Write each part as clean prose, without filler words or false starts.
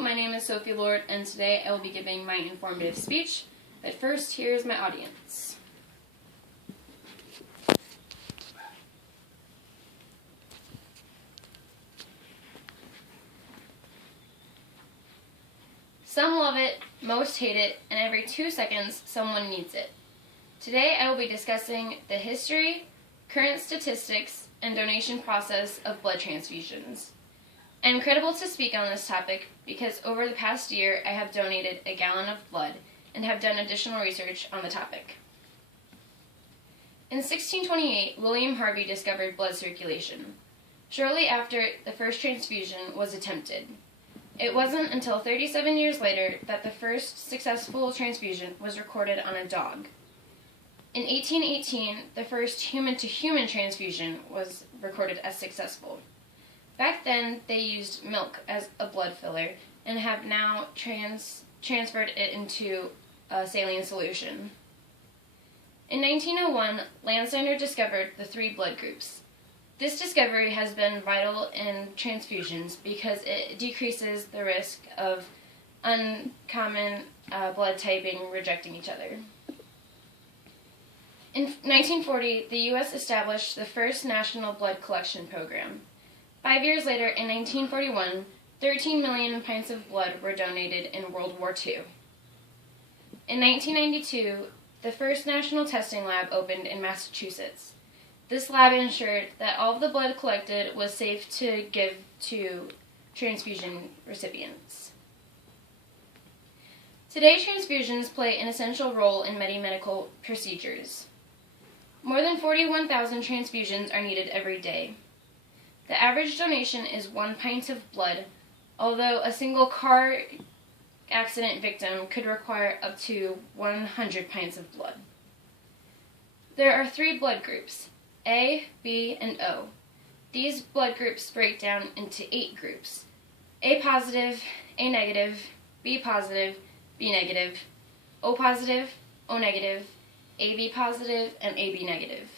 my name is Sophie Lord, and today I will be giving my informative speech. But first, here's my audience. Some love it, most hate it, and every 2 seconds someone needs it. Today I will be discussing the history, current statistics, and donation process of blood transfusions. I'm incredible to speak on this topic because over the past year I have donated a gallon of blood and have done additional research on the topic. In 1628, William Harvey discovered blood circulation. Shortly after, the first transfusion was attempted. It wasn't until 37 years later that the first successful transfusion was recorded on a dog. In 1818, the first human-to-human transfusion was recorded as successful. Back then, they used milk as a blood filler and have now transferred it into a saline solution. In 1901, Landsteiner discovered the 3 blood groups. This discovery has been vital in transfusions because it decreases the risk of uncommon blood typing rejecting each other. In 1940, the U.S. established the first national blood collection program. 5 years later, in 1941, 13 million pints of blood were donated in World War II. In 1992, the first national testing lab opened in Massachusetts. This lab ensured that all of the blood collected was safe to give to transfusion recipients. Today, transfusions play an essential role in many medical procedures. More than 41,000 transfusions are needed every day. The average donation is 1 pint of blood, although a single car accident victim could require up to 100 pints of blood. There are 3 blood groups, A, B, and O. These blood groups break down into 8 groups: A positive, A negative, B positive, B negative, O positive, O negative, AB positive, and AB negative.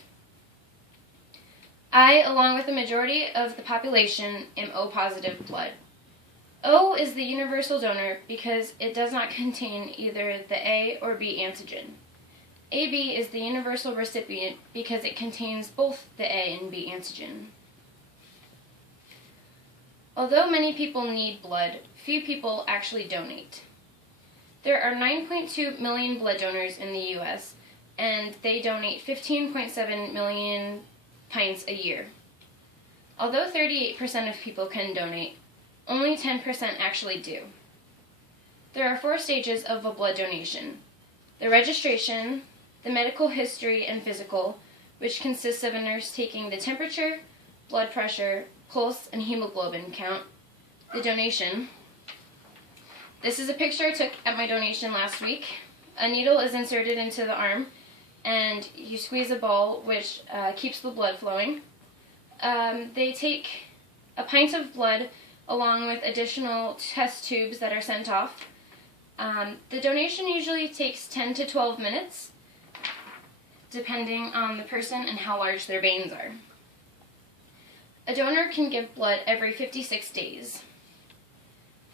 I, along with the majority of the population, am O positive blood. O is the universal donor because it does not contain either the A or B antigen. AB is the universal recipient because it contains both the A and B antigen. Although many people need blood, few people actually donate. There are 9.2 million blood donors in the U.S., and they donate 15.7 million pints a year. Although 38% of people can donate, only 10% actually do. There are 4 stages of a blood donation: the registration, the medical history and physical, which consists of a nurse taking the temperature, blood pressure, pulse, and hemoglobin count, the donation. This is a picture I took at my donation last week. A needle is inserted into the arm, and you squeeze a ball, which keeps the blood flowing. They take a pint of blood along with additional test tubes that are sent off. The donation usually takes 10 to 12 minutes, depending on the person and how large their veins are. A donor can give blood every 56 days.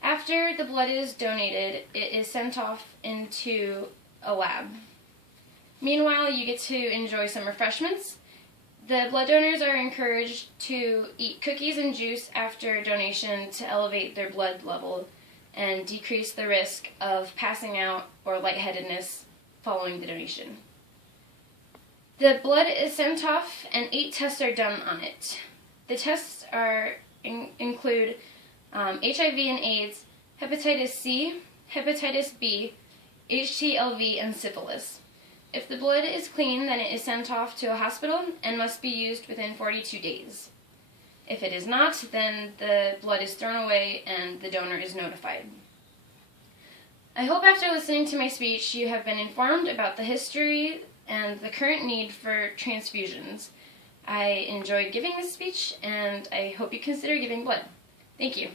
After the blood is donated, it is sent off into a lab. Meanwhile, you get to enjoy some refreshments. The blood donors are encouraged to eat cookies and juice after donation to elevate their blood level and decrease the risk of passing out or lightheadedness following the donation. The blood is sent off and 8 tests are done on it. The tests include HIV and AIDS, hepatitis C, hepatitis B, HTLV, and syphilis. If the blood is clean, then it is sent off to a hospital and must be used within 42 days. If it is not, then the blood is thrown away and the donor is notified. I hope after listening to my speech you have been informed about the history and the current need for transfusions. I enjoyed giving this speech, and I hope you consider giving blood. Thank you.